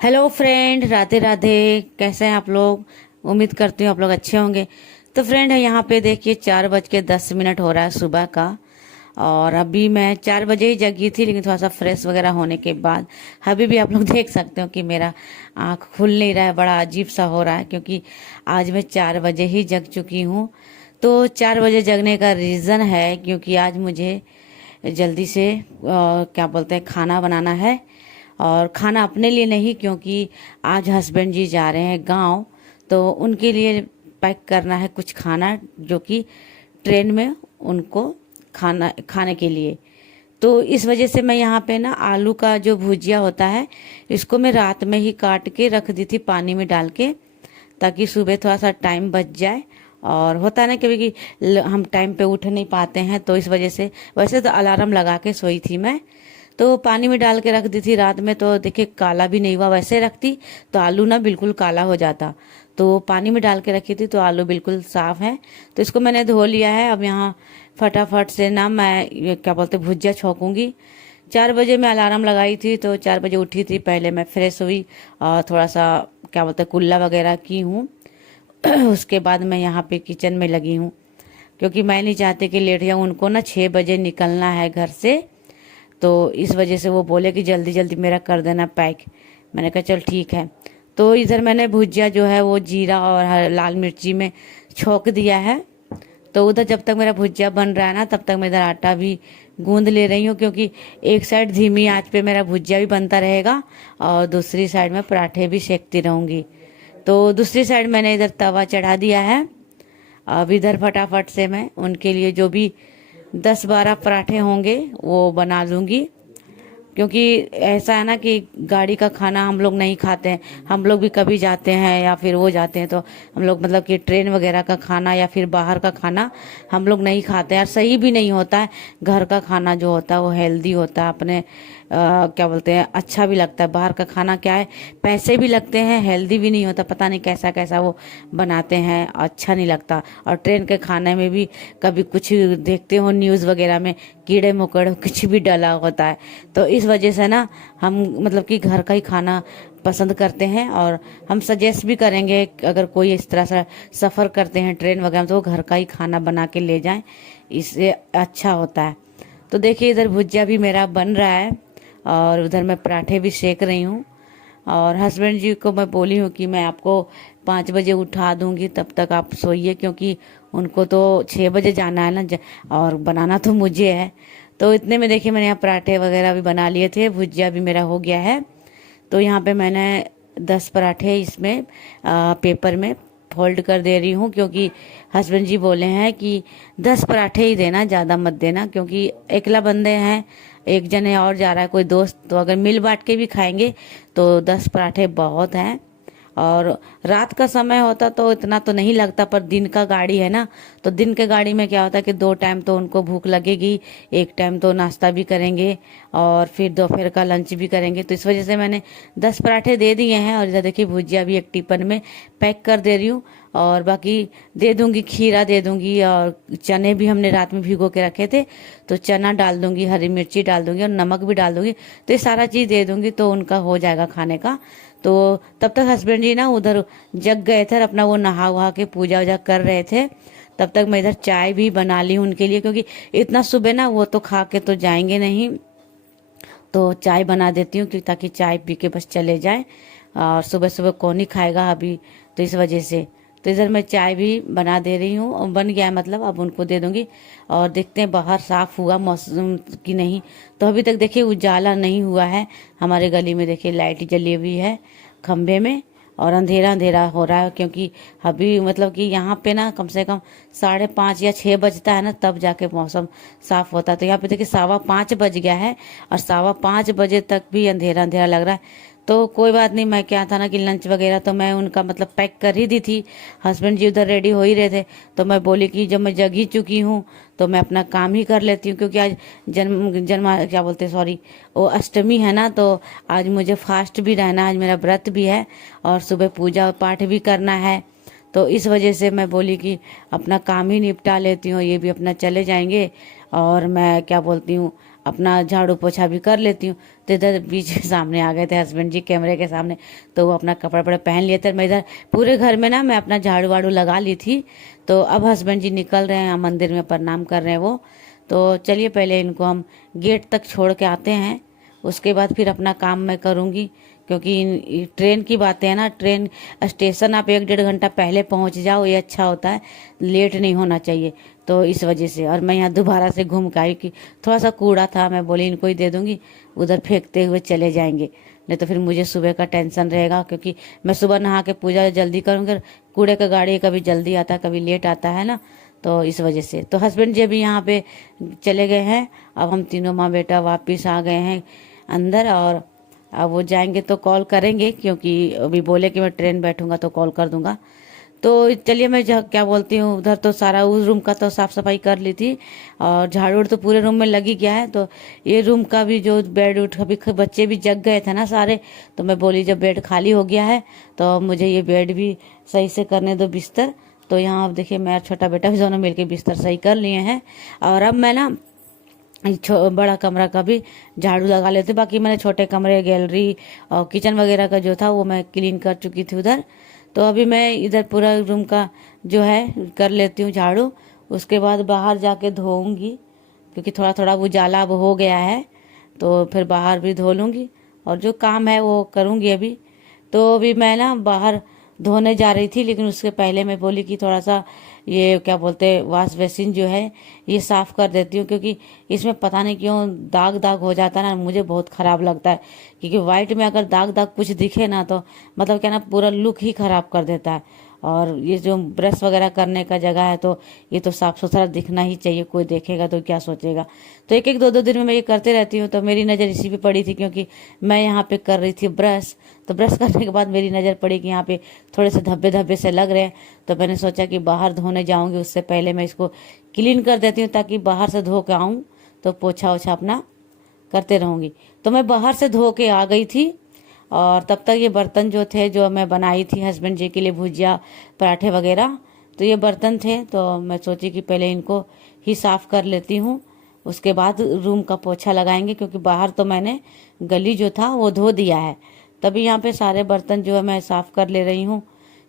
Hello friend, Radhe Radhe. कैसे हैं आप लोग? उम्मीद करती हूँ आप लोग अच्छे होंगे। तो फ्रेंड, यहाँ पे देखिए 4:10 हो रहा है सुबह का। और अभी मैं 4 बजे ही जगी थी, लेकिन थोड़ा सा फ्रेश वगैरह होने के बाद अभी भी आप लोग देख सकते हो कि मेरा आँख खुल नहीं रहा है। बड़ा अजीब सा हो रहा है क्योंकि आज मैं 4 बजे ही जग चुकी हूँ। तो 4 बजे जगने का रीज़न है क्योंकि आज मुझे जल्दी से क्या बोलते हैं, खाना बनाना है। और खाना अपने लिए नहीं, क्योंकि आज हस्बैंड जी जा रहे हैं गांव, तो उनके लिए पैक करना है कुछ खाना जो कि ट्रेन में उनको खाना खाने के लिए। तो इस वजह से मैं यहाँ पे ना आलू का जो भुजिया होता है, इसको मैं रात में ही काट के रख दी थी पानी में डाल के, ताकि सुबह थोड़ा सा टाइम बच जाए। और होता है ना कभी कि हम टाइम पे उठ नहीं पाते हैं, तो इस वजह से वैसे तो अलार्म लगा के सोई थी मैं, तो पानी में डाल के रख दी थी रात में। तो देखिए काला भी नहीं हुआ, वैसे रखती तो आलू ना बिल्कुल काला हो जाता। तो पानी में डाल के रखी थी तो आलू बिल्कुल साफ है। तो इसको मैंने धो लिया है। अब यहाँ फटाफट से ना मैं ये क्या बोलते भुजिया छोकूंगी। 4 बजे मैं अलार्म लगाई थी, तो 4 बजे उठी थी। पहले मैं फ्रेश हुई और थोड़ा सा क्या बोलते कुल्ला वगैरह की हूँ। उसके बाद मैं यहाँ पे किचन में लगी हूँ, क्योंकि मैं नहीं चाहती कि लेट जाऊँ। उनको ना 6 बजे निकलना है घर से, तो इस वजह से वो बोले कि जल्दी जल्दी मेरा कर देना पैक। मैंने कहा चल ठीक है। तो इधर मैंने भुजिया जो है वो जीरा और लाल मिर्ची में छोंक दिया है। तो उधर जब तक मेरा भुजिया बन रहा है ना, तब तक मैं इधर आटा भी गूंद ले रही हूँ, क्योंकि एक साइड धीमी आंच पे मेरा भुजिया भी बनता रहेगा और दूसरी साइड में पराठे भी सेकती रहूंगी। तो दूसरी साइड मैंने इधर तवा चढ़ा दिया है। अब इधर फटाफट से मैं उनके लिए जो भी 10-12 पराठे होंगे वो बना लूंगी, क्योंकि ऐसा है ना कि गाड़ी का खाना हम लोग नहीं खाते हैं। हम लोग भी कभी जाते हैं या फिर वो जाते हैं, तो हम लोग मतलब कि ट्रेन वगैरह का खाना या फिर बाहर का खाना हम लोग नहीं खाते हैं, और सही भी नहीं होता है। घर का खाना जो होता है वो हेल्दी होता है, अपने क्या बोलते हैं, अच्छा भी लगता है। बाहर का खाना क्या है, पैसे भी लगते हैं, हेल्दी भी नहीं होता, पता नहीं कैसा कैसा वो बनाते हैं, अच्छा नहीं लगता। और ट्रेन के खाने में भी कभी कुछ देखते हो न्यूज़ वगैरह में, कीड़े मकोड़े कुछ भी डला होता है। तो इस वजह से ना हम मतलब कि घर का ही खाना पसंद करते हैं। और हम सजेस्ट भी करेंगे अगर कोई इस तरह से सफ़र करते हैं ट्रेन वगैरह में, तो वो घर का ही खाना बना के ले जाएं, इससे अच्छा होता है। तो देखिए इधर भुजिया भी मेरा बन रहा है और उधर मैं पराठे भी सेक रही हूँ। और हस्बैंड जी को मैं बोली हूँ कि मैं आपको 5 बजे उठा दूंगी, तब तक आप सोइए, क्योंकि उनको तो 6 बजे जाना है ना, और बनाना तो मुझे है। तो इतने में देखिए मैंने यहाँ पराठे वगैरह भी बना लिए थे, भुजिया भी मेरा हो गया है। तो यहाँ पे मैंने 10 पराठे इसमें पेपर में फोल्ड कर दे रही हूँ, क्योंकि हस्बैंड जी बोले हैं कि 10 पराठे ही देना, ज़्यादा मत देना, क्योंकि एकला बंदे हैं, एक जने और जा रहा है कोई दोस्त, तो अगर मिल बांट के भी खाएंगे तो 10 पराठे बहुत हैं। और रात का समय होता तो इतना तो नहीं लगता, पर दिन का गाड़ी है ना, तो दिन के गाड़ी में क्या होता है कि 2 टाइम तो उनको भूख लगेगी, एक टाइम तो नाश्ता भी करेंगे और फिर दोपहर का लंच भी करेंगे। तो इस वजह से मैंने 10 पराठे दे दिए हैं। और इधर देखिए भुजिया भी एक टिफिन में पैक कर दे रही हूँ, और बाकी दे दूंगी, खीरा दे दूंगी, और चने भी हमने रात में भिगो के रखे थे, तो चना डाल दूंगी, हरी मिर्ची डाल दूंगी और नमक भी डाल दूंगी। तो ये सारा चीज़ दे दूंगी, तो उनका हो जाएगा खाने का। तो तब तक हस्बैंड जी ना उधर जग गए थे, अपना वो नहा वहा के पूजा वूजा कर रहे थे। तब तक मैं इधर चाय भी बना ली हूँ उनके लिए, क्योंकि इतना सुबह ना वो तो खा के तो जाएंगे नहीं, तो चाय बना देती हूँ कि ताकि चाय पी के बस चले जाएं। और सुबह सुबह कौन ही खाएगा अभी, तो इस वजह से तो इधर मैं चाय भी बना दे रही हूँ, और बन गया है मतलब, अब उनको दे दूंगी। और देखते हैं बाहर साफ हुआ मौसम की नहीं। तो अभी तक देखिए उजाला नहीं हुआ है हमारे गली में, देखिए लाइट जली हुई है खंभे में, और अंधेरा अंधेरा हो रहा है, क्योंकि अभी मतलब कि यहाँ पे ना कम से कम 5:30 या 6 बजता है ना, तब जाके मौसम साफ होता है। तो यहाँ पे देखिए 5:15 बज गया है, और 5:15 बजे तक भी अंधेरा अंधेरा लग रहा है। तो कोई बात नहीं, मैं क्या था ना कि लंच वगैरह तो मैं उनका मतलब पैक कर ही दी थी। हस्बैंड जी उधर रेडी हो ही रहे थे, तो मैं बोली कि जब मैं जग ही चुकी हूँ तो मैं अपना काम ही कर लेती हूँ, क्योंकि आज जन्मा क्या बोलते सॉरी वो अष्टमी है ना, तो आज मुझे फास्ट भी रहना है, आज मेरा व्रत भी है और सुबह पूजा पाठ भी करना है। तो इस वजह से मैं बोली कि अपना काम ही निपटा लेती हूँ, ये भी अपना चले जाएंगे और मैं क्या बोलती हूँ अपना झाड़ू पोछा भी कर लेती हूँ। तो इधर बीच सामने आ गए थे हस्बैंड जी कैमरे के सामने, तो वो अपना कपड़ा वपड़ा पहन लिए थे। मैं इधर पूरे घर में ना मैं अपना झाड़ू वाड़ू लगा ली थी। तो अब हस्बैंड जी निकल रहे हैं, मंदिर में प्रणाम कर रहे हैं वो। तो चलिए पहले इनको हम गेट तक छोड़ के आते हैं, उसके बाद फिर अपना काम मैं करूँगी। क्योंकि ट्रेन की बातें है ना, ट्रेन स्टेशन आप 1-1.5 घंटा पहले पहुंच जाओ, ये अच्छा होता है, लेट नहीं होना चाहिए। तो इस वजह से, और मैं यहाँ दोबारा से घूम के आई कि थोड़ा सा कूड़ा था, मैं बोली इनको ही दे दूंगी, उधर फेंकते हुए चले जाएंगे, नहीं तो फिर मुझे सुबह का टेंशन रहेगा। क्योंकि मैं सुबह नहा के पूजा जल्दी करूँगी, कूड़े का गाड़ी कभी जल्दी आता है कभी लेट आता है ना, तो इस वजह से। तो हस्बैंड जी अभी यहाँ पे चले गए हैं। अब हम तीनों माँ बेटा वापिस आ गए हैं अंदर, और अब वो जाएंगे तो कॉल करेंगे, क्योंकि अभी बोले कि मैं ट्रेन बैठूंगा तो कॉल कर दूंगा। तो चलिए मैं क्या बोलती हूँ, उधर तो सारा उस रूम का तो साफ सफाई कर ली थी, और झाड़ू तो पूरे रूम में लगी गया है। तो ये रूम का भी जो बेड उठ, अभी बच्चे भी जग गए थे ना सारे, तो मैं बोली जब बेड खाली हो गया है तो मुझे ये बेड भी सही से करने दो, बिस्तर। तो यहाँ अब देखिए मैं और छोटा बेटा भी दोनों मिलकर बिस्तर सही कर लिए हैं। और अब मैं ना बड़ा कमरा का भी झाड़ू लगा लेते। बाकी मैंने छोटे कमरे, गैलरी और किचन वगैरह का जो था वो मैं क्लीन कर चुकी थी उधर। तो अभी मैं इधर पूरा रूम का जो है कर लेती हूँ झाड़ू, उसके बाद बाहर जाके धोऊंगी, क्योंकि थोड़ा थोड़ा उजाला अब हो गया है, तो फिर बाहर भी धो लूँगी और जो काम है वो करूँगी अभी। तो अभी मैं ना बाहर धोने जा रही थी, लेकिन उसके पहले मैं बोली कि थोड़ा सा ये क्या बोलते हैं वॉश बेसिन जो है ये साफ कर देती हूँ, क्योंकि इसमें पता नहीं क्यों दाग दाग हो जाता है ना, मुझे बहुत खराब लगता है। क्योंकि वाइट में अगर दाग दाग कुछ दिखे ना, तो मतलब क्या ना पूरा लुक ही खराब कर देता है। और ये जो ब्रश वगैरह करने का जगह है, तो ये तो साफ सुथरा दिखना ही चाहिए, कोई देखेगा तो क्या सोचेगा। तो एक एक दो दो दिन में मैं ये करते रहती हूँ। तो मेरी नज़र इसी पे पड़ी थी, क्योंकि मैं यहाँ पे कर रही थी ब्रश। तो ब्रश करने के बाद मेरी नज़र पड़ी कि यहाँ पे थोड़े से धब्बे धब्बे से लग रहे हैं। तो मैंने सोचा कि बाहर धोने जाऊँगी उससे पहले मैं इसको क्लीन कर देती हूँ, ताकि बाहर से धो के आऊँ तो पोछा ओछा अपना करते रहूँगी। तो मैं बाहर से धो के आ गई थी, और तब तक ये बर्तन जो थे जो मैं बनाई थी हस्बैंड जी के लिए भुजिया पराठे वगैरह, तो ये बर्तन थे। तो मैं सोची कि पहले इनको ही साफ़ कर लेती हूँ, उसके बाद रूम का पोछा लगाएंगे। क्योंकि बाहर तो मैंने गली जो था वो धो दिया है, तभी यहाँ पे सारे बर्तन जो है मैं साफ़ कर ले रही हूँ।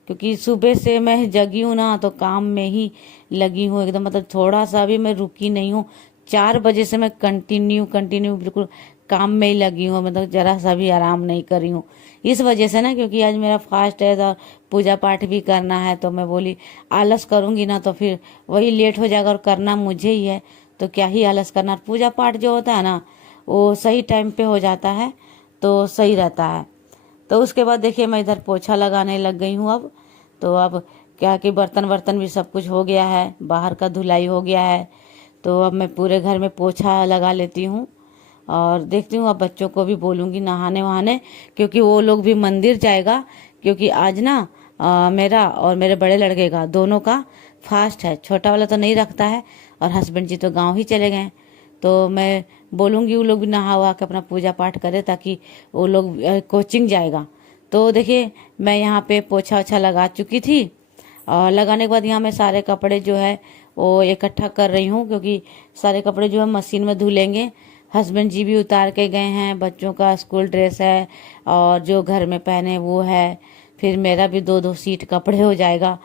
क्योंकि सुबह से मैं जगी हूँ ना, तो काम में ही लगी हूँ एकदम, मतलब थोड़ा सा भी मैं रुकी नहीं हूँ। 4 बजे से मैं कंटिन्यू बिल्कुल काम में ही लगी हूँ, मतलब जरा सा भी आराम नहीं करी हूँ। इस वजह से ना, क्योंकि आज मेरा फास्ट है और पूजा पाठ भी करना है, तो मैं बोली आलस करूँगी ना तो फिर वही लेट हो जाएगा, और करना मुझे ही है तो क्या ही आलस करना। पूजा पाठ जो होता है ना वो सही टाइम पे हो जाता है तो सही रहता है। तो उसके बाद देखिए मैं इधर पोछा लगाने लग गई हूँ अब। तो अब क्या कि बर्तन वर्तन भी सब कुछ हो गया है, बाहर का धुलाई हो गया है, तो अब मैं पूरे घर में पोछा लगा लेती हूँ। और देखती हूँ अब बच्चों को भी बोलूँगी नहाने वहाने, क्योंकि वो लोग भी मंदिर जाएगा। क्योंकि आज ना मेरा और मेरे बड़े लड़के का दोनों का फास्ट है, छोटा वाला तो नहीं रखता है, और हस्बैंड जी तो गाँव ही चले गए। तो मैं बोलूँगी वो लोग भी नहा वहा के अपना पूजा पाठ करे, ताकि वो लोग कोचिंग जाएगा। तो देखिए मैं यहाँ पे पोछा ओछा लगा चुकी थी, और लगाने के बाद यहाँ मैं सारे कपड़े जो है वो इकट्ठा कर रही हूँ, क्योंकि सारे कपड़े जो है मशीन में धुलेंगे। हस्बैंड जी भी उतार के गए हैं, बच्चों का स्कूल ड्रेस है और जो घर में पहने वो है, फिर मेरा भी 2-2 सीट कपड़े हो जाएगा।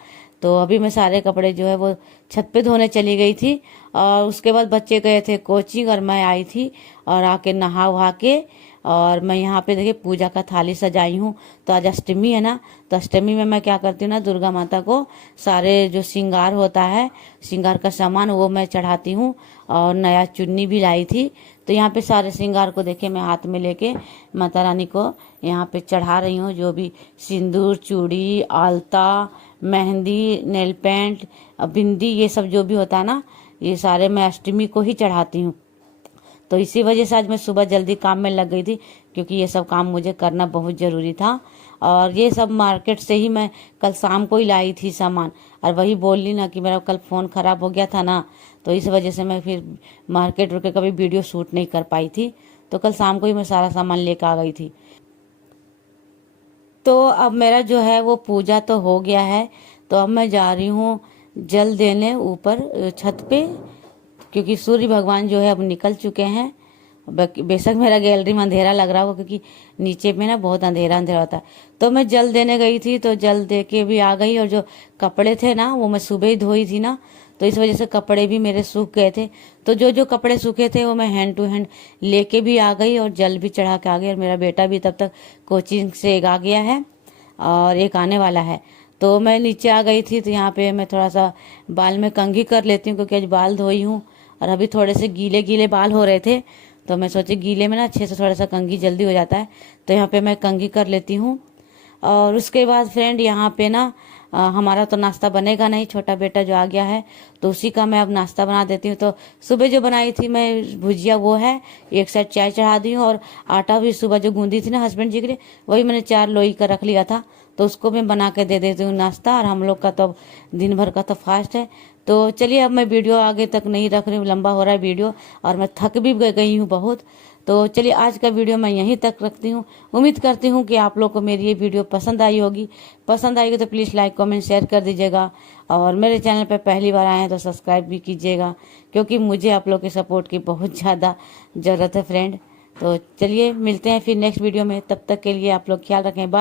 तो अभी मैं सारे कपड़े जो है वो छत पे धोने चली गई थी, और उसके बाद बच्चे गए थे कोचिंग और मैं आई थी, और आके नहा वहा के और मैं यहाँ पे देखिए पूजा का थाली सजाई हूँ। तो आज अष्टमी है ना, तो अष्टमी में मैं क्या करती हूँ ना, दुर्गा माता को सारे जो श्रृंगार होता है, श्रृंगार का सामान वो मैं चढ़ाती हूँ, और नया चुन्नी भी लाई थी। तो यहाँ पे सारे श्रृंगार को देखिए मैं हाथ में लेके माता रानी को यहाँ पे चढ़ा रही हूँ। जो भी सिंदूर, चूड़ी, आलता, मेहंदी, नेल पेंट, बिंदी, ये सब जो भी होता है ना, ये सारे मैं अष्टमी को ही चढ़ाती हूँ। तो इसी वजह से आज मैं सुबह जल्दी काम में लग गई थी, क्योंकि ये सब काम मुझे करना बहुत ज़रूरी था। और ये सब मार्केट से ही मैं कल शाम को ही लाई थी सामान, और वही बोल ली ना कि मेरा कल फ़ोन ख़राब हो गया था ना, तो इस वजह से मैं फिर मार्केट रुके कभी वीडियो शूट नहीं कर पाई थी। तो कल शाम को ही मैं सारा सामान लेकर आ गई थी। तो अब मेरा जो है वो पूजा तो हो गया है, तो अब मैं जा रही हूँ जल देने ऊपर छत पे, क्योंकि सूर्य भगवान जो है अब निकल चुके हैं। बेशक मेरा गैलरी में अंधेरा लग रहा हो, क्योंकि नीचे में ना बहुत अंधेरा अंधेरा होता है। तो मैं जल देने गई थी, तो जल दे के भी आ गई, और जो कपड़े थे ना वो मैं सुबह ही धोई थी ना, तो इस वजह से कपड़े भी मेरे सूख गए थे। तो जो जो कपड़े सूखे थे वो मैं हैंड टू हैंड लेके भी आ गई और जल भी चढ़ा के आ गई। और मेरा बेटा भी तब तक कोचिंग से एक आ गया है और एक आने वाला है। तो मैं नीचे आ गई थी, तो यहाँ पे मैं थोड़ा सा बाल में कंघी कर लेती हूँ, क्योंकि आज बाल धोई हूँ और अभी थोड़े से गीले गीले बाल हो रहे थे। तो मैं सोची गीले में ना अच्छे से थोड़ा सा कंघी जल्दी हो जाता है, तो यहाँ पे मैं कंघी कर लेती हूँ। और उसके बाद फ्रेंड यहाँ पे ना हमारा तो नाश्ता बनेगा नहीं, छोटा बेटा जो आ गया है तो उसी का मैं अब नाश्ता बना देती हूँ। तो सुबह जो बनाई थी मैं भुजिया वो है, एक साइड चाय चढ़ा दी हूँ, और आटा भी सुबह जो गूंदी थी ना हस्बैंड जी के लिए, वही मैंने 4 लोई का रख लिया था, तो उसको मैं बना के दे देती हूँ नाश्ता। और हम लोग का तो दिन भर का तो फास्ट है। तो चलिए अब मैं वीडियो आगे तक नहीं रख रही हूँ, लंबा हो रहा है वीडियो और मैं थक भी गई हूँ बहुत। तो चलिए आज का वीडियो मैं यहीं तक रखती हूँ। उम्मीद करती हूँ कि आप लोग को मेरी ये वीडियो पसंद आई होगी। पसंद आएगी तो प्लीज़ लाइक कमेंट शेयर कर दीजिएगा, और मेरे चैनल पर पहली बार आए हैं तो सब्सक्राइब भी कीजिएगा, क्योंकि मुझे आप लोग के सपोर्ट की बहुत ज़्यादा ज़रूरत है फ्रेंड। तो चलिए मिलते हैं फिर नेक्स्ट वीडियो में, तब तक के लिए आप लोग ख्याल रखें। बाय।